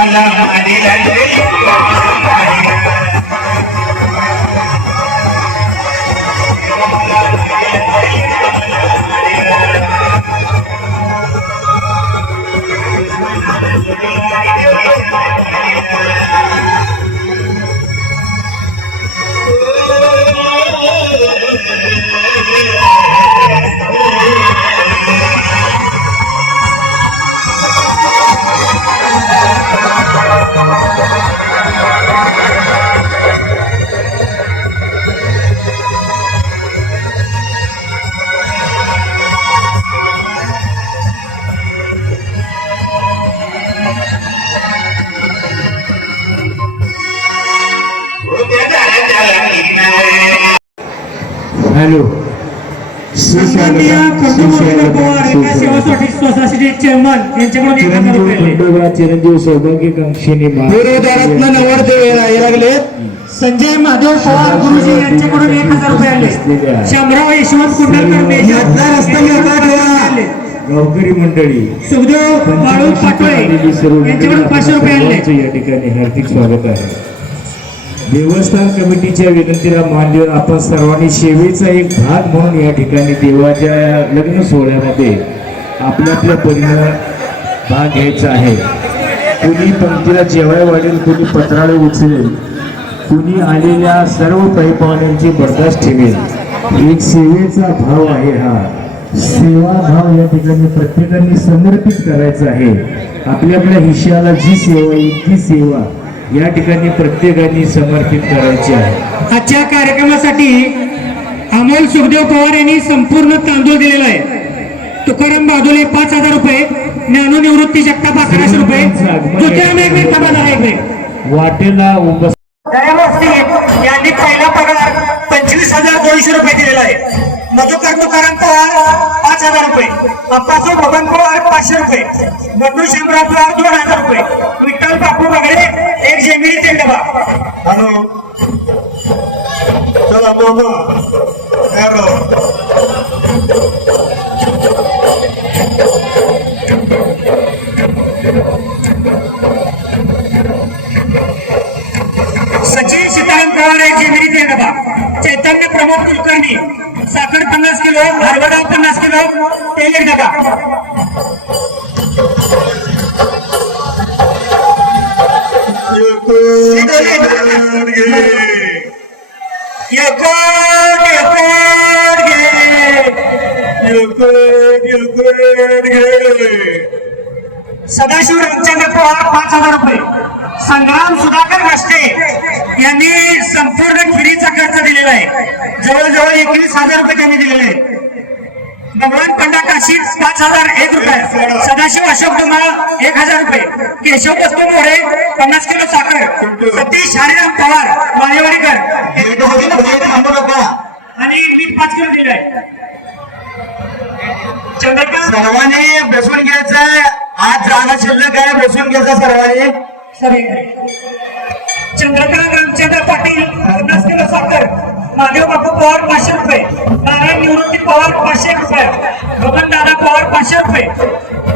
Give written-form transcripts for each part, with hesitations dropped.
मला मानेला हॅलो सन्माननीय खंडू पवार एका सेवासाठी सोसायटी चेअरमन यांच्याकडून 1000 रुपये चिरंजीव सौभाग्यकांक्षीने विरोधात्मक नवरदेव यायला लागले संजय महादेव पवार गुरुजी यांच्याकडून 1000 रुपये आले शामराव यशवंत कुंडलकर गावकरी मंडळी सुखदेव बाळू पाटोळे यांच्याकडून 500 रुपये आले या ठिकाणी हार्दिक स्वागत आहे. देवस्थान कमिटीच्या विनंतीला मान देऊन आपण सर्वांनी सेवेचा एक भाग म्हणून या ठिकाणी देवाच्या लग्न सोहळ्यामध्ये आपल्या आपल्या परीनं भाग घ्यायचा आहे. कुणी पंक्तीला जेवाय वाढेल, कुणी पत्राळे उचलेल, कुणी आलेल्या सर्व पाहुण्यांची बर्दाश्त ठेवेल. एक सेवेचा भाव आहे. हा सेवा भाव या ठिकाणी प्रत्येकाने समर्पित करायचा आहे. आपल्या आपल्या हिश्याला जी सेवा येईल ती सेवा या ठिकाणी प्रत्येकाने समर्पित करायची आहे. आजच्या कार्यक्रमासाठी अमोल सुखदेव पवार यांनी संपूर्ण तांदूळ दिलेला आहे. तुकाराम बादोले 5000 रुपये, ज्ञानू निवृत्ती जगताप 1100 रुपये, वाटेला यांनी पहिला पगार 25200 रुपये दिलेला आहे. मधुकर तुकाराम पवार 5000 रुपये, अप्पासू भगवान पवार 500 रुपये, बंडू शिवराज पवार 2000 रुपये, विठ्ठल बापू बगडे एक जेमिनी तेल डबा. हॅलो चला दोघं सचिन सीताराम पवार एक जेमिनी तेल डबा, चैतन्य प्रमोद कुलकर्णी साखर 50 किलो, हरभरा 50 किलो, तेल एक डबा. सदाशिव रामचंद्र पवार 5000 रुपये, संग्राम सुधाकर राष्ट्रे यांनी संपूर्ण खिरीचा खर्च दिलेला आहे. जवळजवळ 21000 रुपये त्यांनी दिलेले आहेत. भगवान पंडा काशी 5001 रुपये, सदाशिव अशोक डोमाळ 1000 रुपये, केशव वस्तू मोरे 50 किलो साखर, सतीश हरिराम पवार मानेवाडीकर आणि मीठ 5 किलो दिले आहे. चंद्रकांत सर्वांनी बसून घ्यायचं. आज जागा शिल्लक आहे, बसून घ्यायचा सर्वांनी. चंद्रकांत रामचंद्र पाटील 50 किलो साखर, महादेव बापू पवार 500 रुपये, नारायण निवृत्ती पवार 500 रुपये, गगन दादा पवार 500 रुपये,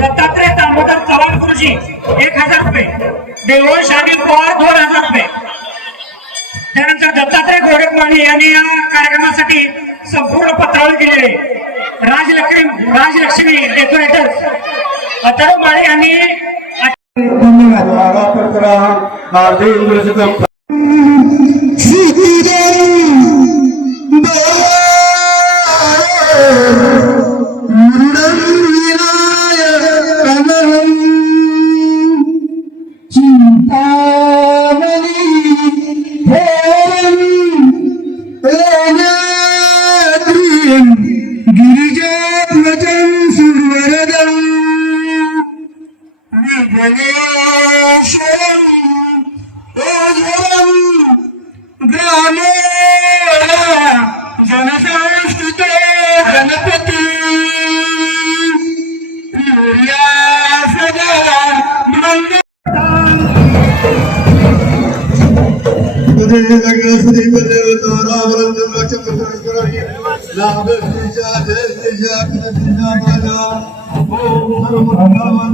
दत्तात्रय दामोदर चव्हाण गुरुजी 1000 रुपये, देवश अनिल पवार 2000 रुपये. त्यानंतर दत्तात्रय गोरखमाळी यांनी या कार्यक्रमासाठी संपूर्ण पत्रावळी दिलेले. राजलक्ष्मी डेकोरेटर्स अथर्व माळे यांनी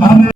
लग्न